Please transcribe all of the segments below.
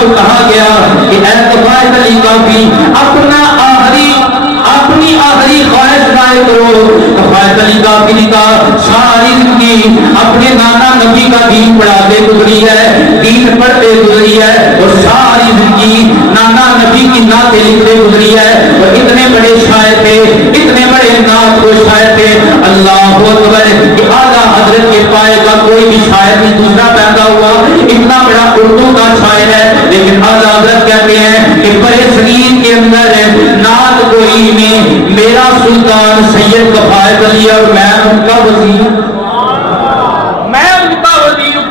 جب کہا گیا کہ اے کفایت علی کافی اپنی آخری خواہش ظاہر کرو، کفایت علی کافی نے کہا ساری زندگی اپنے نانا نبی کا دین پڑھاتے گزری ہے، دین پڑھتے گزری ہے، اور ساری زندگی نانا نبی کی نعتیں لکھتے گزری ہے، اور اتنے بڑے شاعر تھے، اتنے بڑے نعت کو شاعر تھے، اللہ اکبر کہ اعلیٰ حضرت کے پائے کا کوئی بھی شاعر نہیں دوسرا پیدا ہوا، اتنا بڑا اردو کا شاعر ہے، لیکن اعلیٰ حضرت کہتے ہیں کہ بڑے صغیر کے اندر نعت گوئی میں میرا سلطان سید کفایت علی اور میں ان کا وزیر،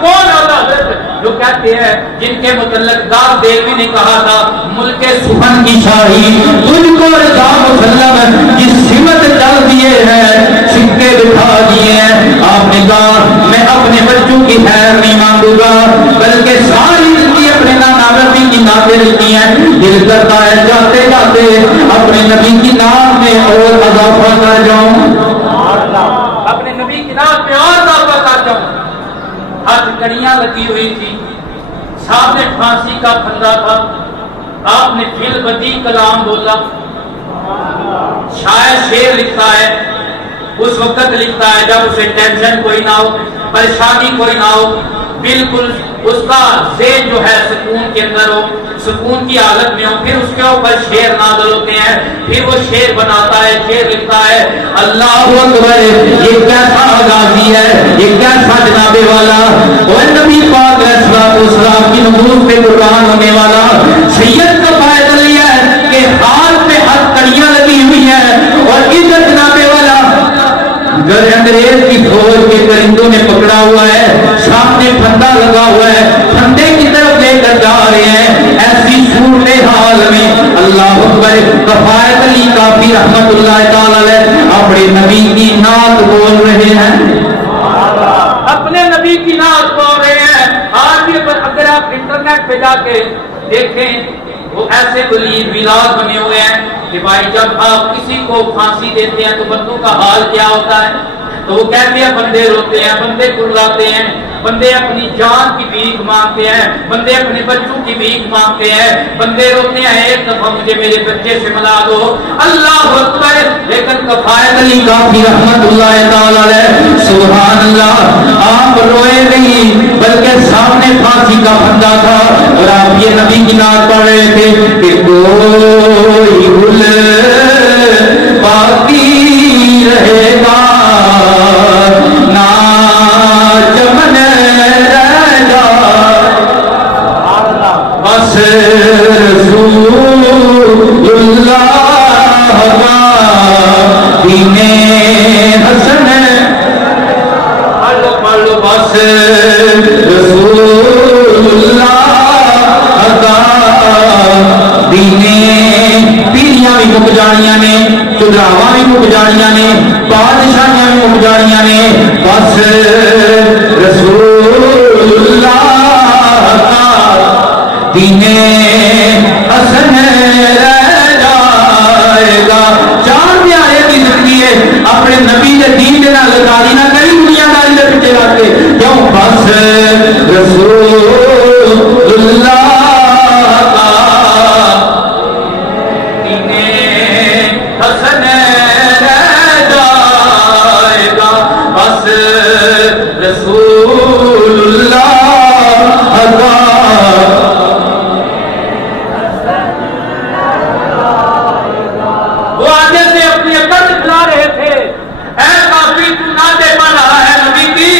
کون اعلیٰ حضرت جو کہتے ہیں جن کے متعلق دار دیوی نے کہا تھا ملک سخن کی شاہی تجھ کو رضا مسلم کی سمت ڈال دیے ہیں، سکے بٹھا دیے ہیں، آپ نے کہا میں اپنے بچوں کی خیر نہیں مانگوں گا بلکہ ساری زندگی اپنے نانا نبی کی نعتیں لکھی ہیں، دل کرتا ہے جاتے جاتے اپنے نبی کی نعت میں اور اضافہ کر جاؤں، اپنے نبی کی نعت میں اور اضافہ کر جاؤں۔ ہاتھ کڑیاں لگی ہوئی تھی، سامنے پھانسی کا پھندا تھا، آپ نے فی البدی کلام بولا، شاعر شعر لکھتا ہے اس وقت لکھتا ہے جب اسے ٹینشن کوئی نہ ہو، پریشانی کوئی نہ ہو، بالکل اس کا ذہن جو ہے سکون کے اندر ہو، سکون کی حالت میں ہو، پھر اس کے اوپر شعر نازل ہوتے ہیں، پھر وہ شعر بناتا ہے، شعر لکھتا ہے، اللہ اکبر یہ کیسا غازی ہے، یہ کیسا جناب والا اور نبی پاک علیہ السلام کی نبوت پہ قربان ہونے والا سید کفایت علی ہے کہ ہاتھ پہ ہاتھ کڑیاں لگی ہوئی ہیں اور ادھر جناب والا انگریز کی فوج کے پرندوں نے پکڑا ہوا ہے، سامنے پھندا لگا ہوا ہے، پھندے کی طرف لے کر جا رہے ہیں، ایسی صورتحال میں اللہ اکبر کفایت علی کافی رحمت اللہ تعالی علیہ اپنے نبی کی نعت بول رہے ہیں، اپنے نبی کی نعت بول رہے ہیں۔ آج بھی اگر آپ انٹرنیٹ پہ جا کے دیکھیں وہ ایسے ولی میلاد بنے ہوئے ہیں کہ بھائی جب آپ کسی کو پھانسی دیتے ہیں تو بندوں کا حال کیا ہوتا ہے، تو وہ کہتے ہیں بندے روتے ہیں، بندے کڑلاتے ہیں، بندے اپنی جان کی بھیک مانگتے ہیں، بندے اپنے بچوں کی بھیک مانگتے ہیں، بندے روتے ہیں ایک دفعہ مجھے میرے بچے سے ملا دو، اللہ اکبر۔ لیکن کفایت علی کافی رحمت اللہ تعالی علیہ سبحان اللہ آپ روئے نہیں بلکہ سامنے پھانسی کا پھندا تھا اور آپ یہ نبی کی نعت پڑھ رہے تھے کہ کوئی گل باقی رہے گا نا چمن رہ جا بس رسول اللہ کا دین حسن پڑھو بس رسول اللہ کا دین پیریاں بھی مک جانیاں نے، چدراواں بھی مک جانیاں نے، بادشاہیاں بھی مک جانیاں نے، بس رسول اللہ کا دین حسن رہ جائے گا۔ چار پیارے کی زندگی ہے اپنے نبی کے دین کے نال داری نہ کری، دنیا داری کے پیچھے لگ کے کیوں، بس رسول اللہ رسول اللہ وہ آگے سے اپنی عقل کھلا رہے تھے، اے کافی تو نعتیں پڑھ رہا ہے نبی کی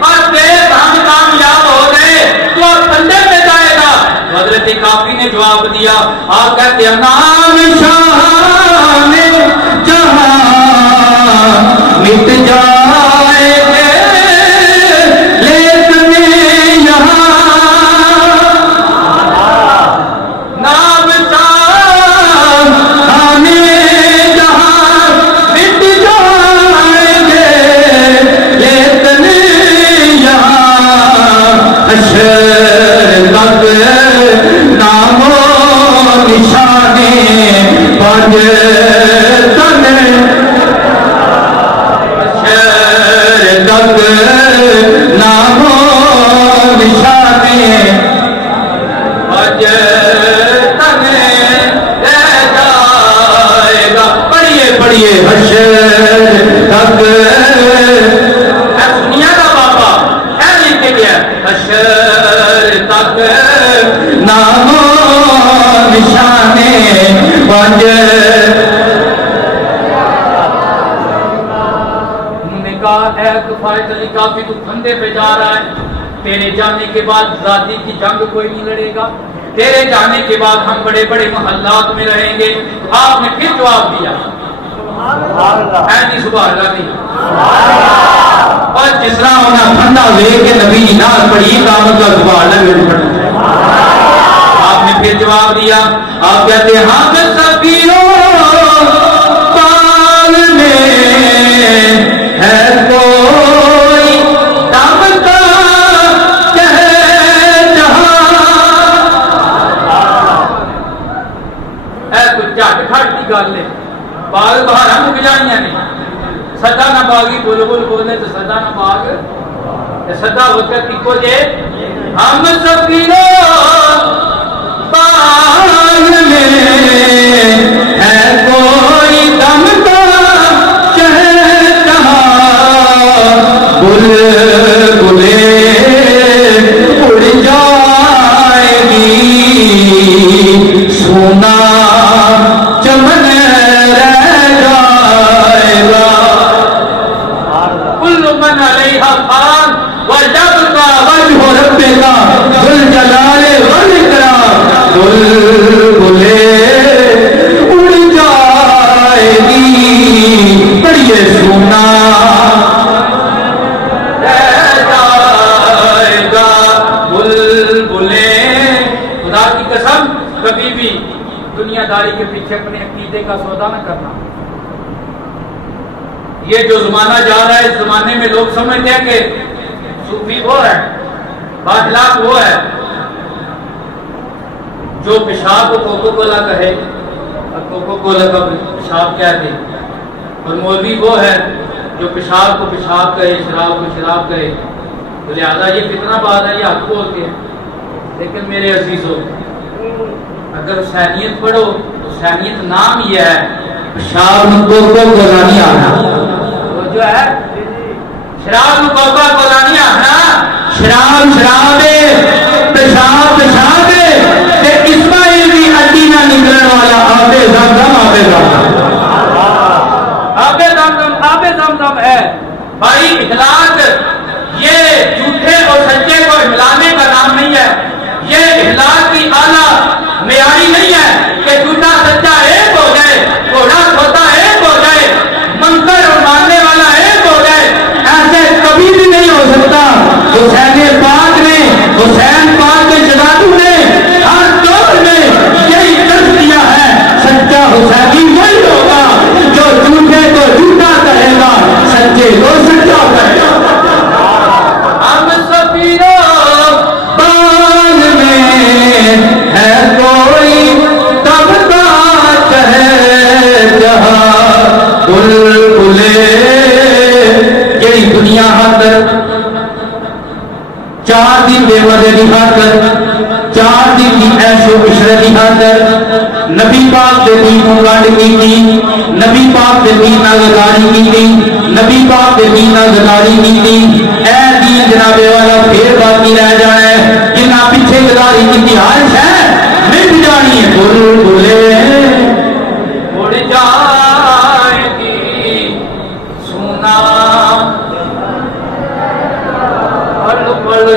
پر دیکھ ہم کامیاب ہو گئے تو اب پندے میں جائے گا۔ حضرت کافی نے جواب دیا، آپ کہتے ہیں نام شان جہاں مٹ جائے گے جا رہا ہے، تیرے جانے کے بعد ذاتی کی جنگ کوئی نہیں لڑے گا، تیرے جانے کے بعد ہم بڑے بڑے محلات میں رہیں گے. آپ نے پھر جواب دیا نہیں سبحان اللہ نہیں. اور جس طرح ہونا پھندا لے کے نبی ناز پڑھی کامت کا سبحان اللہ بھی پڑھنا. آپ نے پھر جواب دیا، آپ کہتے ہیں ہاں سبیوں پال میں ہے کوئی دم کا کہے جہاں. اے کوئی جھٹ کھٹ کی گل ہے، باغ بہارا مک جائیاں نے، سدا نہ باغی بول بول بولے تو سدا نہ باغ سدا وقت کو جے. ہم سبیوں پال میں ہے کوئی دم کا کہے جہاں. بلبلیں اڑ جائے گی سونا چمن رہ جائے گا. کل من علیہا فان ویبقی وجہ ربک ذو الجلال والاکرام. بلبلیں اڑ جائے گی پڑھیے سونا رہ جائے گا. بلبلیں خدا کی قسم کبھی بھی دنیا داری کے پیچھے اپنے عقیدے کا سودا نہ کرنا. یہ جو زمانہ جا رہا ہے، اس زمانے میں لوگ سمجھتے ہیں کہ صوفی وہ ہے، باخلاق وہ ہے جو پیشاب کو کوکو کولا کہے اور کوکو کولا کا پیشاب کہہ دے، اور مولوی وہ ہے جو پیشاب کو پیشاب کہے، شراب کو شراب کہے. تو لہٰذا یہ فتنہ بات ہے، یہ حق بولتے ہیں. لیکن میرے عزیزوں، اگر حسینیت پڑھو تو حسینیت نام یہ ہے، پیشاب کو کوکو کولا نہیں آنا. وہ جو ہے شراب کو کوکو کولا نہیں آنا. شراب شراب ہے، پیشاب پیشاب ہے. اسماعیل بھی اڈی نہ نکلنے والا آبے زمزم آبے زمزم آبے زمزم آبے زمزم ہے. بھائی اخلاق یہ جھوٹے اور سچے کو ملانے کا نام نہیں ہے. یہ اخلاق کی اعلیٰ معیاری نہیں ہے کہ جھوٹا سچا ایک ہو جائے، گھوڑا کھوتا ایک ہو جائے، منکر اور ماننے والا ایک ہو جائے. ایسے کبھی بھی نہیں ہو سکتا. حسین پاک نے، حسین پاک کے جدادو نے ہر دور میں یہی درس دیا ہے، سچا حسینی وہی ہوگا جو جھوٹے کو جھوٹا کہے گا، سچے کو سچا کہے گا. ہم سبیوں بال میں ہے کوئی تب کا کہے جہاں. بلبلیں یہی دنیا خاطر 4 دن بے مزے کی خاطر، 4 دن کی عیش و عشرت کی خاطر نبی پاک کے دین کو گانڈ کی تھی، نبی پاک کے دین نازداری کی تھی، نبی پاک کے دین نازداری کی تھی. اے دین جناب والا پھر باقی رہ جائے، جنہ پیچھے گزاری کی تہائش ہے مٹ جانی ہے. بلبلیں اڑ جائے گی سونا.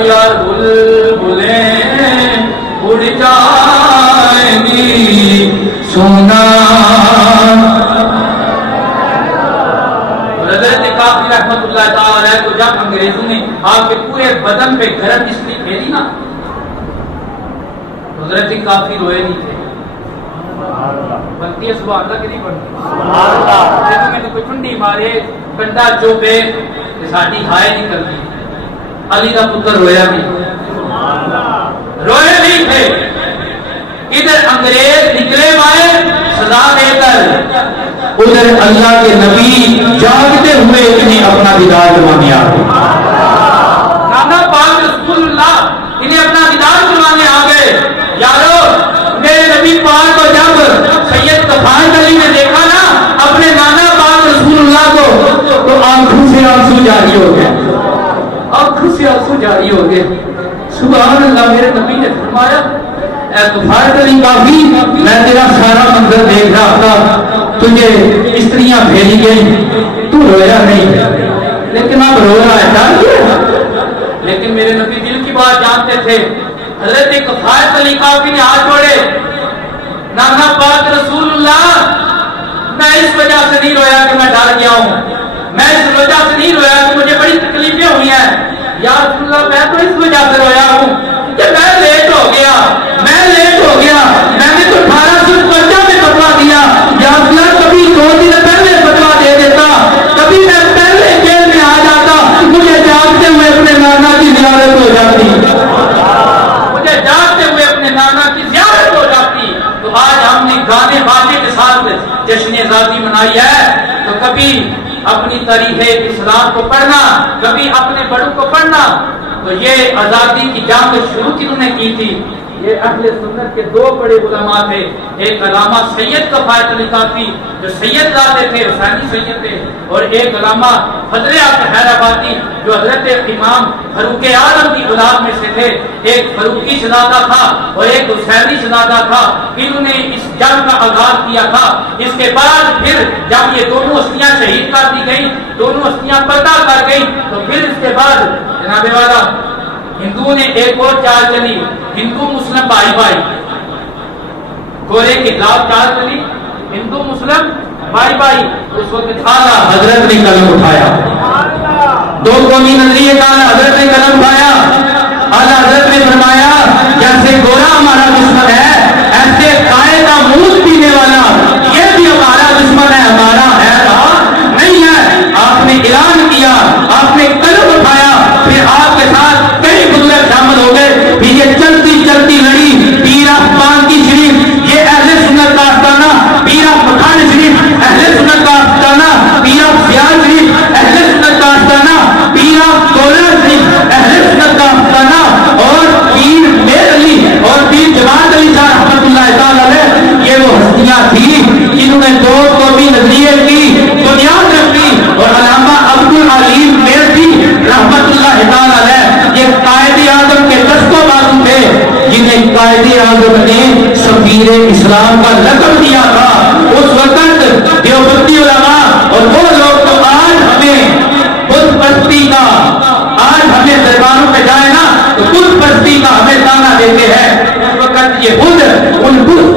یار بلبلیں اڑ جائیں گی سونا. حضرت کافی رحمت اللہ تعالی کو جب انگریزوں نے آپ کے پورے بدن پہ گرد اس لیے پھیری نا، حضرت کافی روئے نہیں تھے. بنتی ہے سبحان اللہ کی نہیں بنتی؟ جب میں نے کوئی ٹھنڈی مارے کنڈا چوبے ساڈی ہائے نہیں کرتی. علی کا پتر رویا نہیں، روئے نہیں تھے. ادھر انگریز نکلے مائے سزا دے کر، ادھر اللہ کے نبی جاگتے ہوئے انہیں اپنا دیدار دلوانے آ گئے. نانا پاک رسول اللہ انہیں اپنا دیدار دلوانے آ گئے. یارو میرے نبی پاک کو جب سید غفار علی نے دیکھا نا اپنے نانا پاک رسول اللہ کو، تو آنکھوں سے آنسو جاری ہو گئے، آنکھوں سے آنسو جاری ہو گئے. سبحان اللہ. میرے نبی نے فرمایا اے غفار علی کافی، میں تیرا سارا منظر دیکھ رہا تھا، تجھے استریاں بھیجی گئی، تو رویا نہیں، لیکن اب رو رہا ہے. ڈر گیا جاتے تھے. حضرت کفایت علی کافی نے ہاتھ جوڑے, نانا پاک رسول اللہ میں اس وجہ سے نہیں رویا کہ میں ڈر گیا ہوں, میں اس وجہ سے نہیں رویا کہ مجھے بڑی تکلیفیں ہوئی ہیں, یا رسول اللہ میں تو اس وجہ سے رویا ہوں کہ میں لیٹ ہو گیا, میں نے تو 1855 میں فتوا دیا, یا رسول اللہ کبھی 2 دن پہلے فتوا دے دیتا, کبھی میں پہلے جیل میں آ جاتا, مجھے جاگتے ہوئے اپنے نانا کی زیارت ہو جاتی, مجھے جاگتے ہوئے اپنے نانا کی زیارت ہو جاتی. تو آج ہم نے گانے باجے کے ساتھ جشن آزادی منائی ہے, تو کبھی اپنی تاریخ اسلام کو پڑھنا, کبھی اپنے بڑوں کو پڑھنا. تو یہ آزادی کی جنگ شروع کی انہوں نے کی تھی. یہ اہل سنت کے 2 بڑے علماء تھے, ایک علامہ سید کفایت علی کافی جو سید لاتے تھے, حسینی سید تھے, اور ایک علامہ فضل حیدرآبادی جو حضرت امام فاروق اعظم کی اولاد میں سے تھے. ایک فاروقی شہزادہ تھا اور ایک حسینی شہزادہ تھا. انہوں نے اس جنگ کا آغاز کیا تھا. اس کے بعد پھر جب یہ دونوں ہستیاں شہید کر دی گئیں, دونوں ہستیاں پردہ کر گئیں, تو پھر اس کے بعد جناب والا ہندو نے ایک اور چال چلی, ہندو مسلم بھائی بھائی, گورے کے خلاف چال چلی, ہندو مسلم بھائی بھائی. اس وقت اعلیٰ حضرت نے قلم اٹھایا, 2 قومی نظریے کا حضرت نے قلم اٹھایا. اعلیٰ حضرت نے فرمایا جیسے گورا ہمارا دشمن ہے, ایسے قائد کا موت پینے والا یہ بھی ہمارا دشمن ہے, ہمارا ہے نہیں ہے. آپ نے اعلان کیا, آپ نے قلم اٹھایا, پھر آپ کے ساتھ کئی بزرگ شامل ہو گئے. پھر یہ چلتی چلتی لڑی پیر افغان کی شریف, یہ اہل سنت کا آستانہ, پیر پٹھان شریف اہل سنت کا آستانہ, پیر سیال شریف اہل سنت کا آستانہ, پیر کولا شریف اہل سنت کا آستانہ, اور پیر میر علی اور پیر جماعت علی شاہ رحمۃ اللہ تعالی علیہ. یہ وہ ہستیاں تھیں جنہوں نے 2 قومی نظریے کی بنیاد رکھی. اور علامہ عبد العلیم میرٹھی رحمۃ اللہ تعالی علیہ یہ قائد اعظم کے دستوں بازو تھے, جنہیں قائد اعظم نے سفیر اسلام کا لقب دیا تھا. اس وقت دیوبندی علماء اور وہ لوگ تو آج ہمیں بت پرستی کا, آج ہمیں درباروں پہ جائے نا تو بت پرستی کا ہمیں تانا دیتے ہیں. اس وقت یہ بدھ ان بت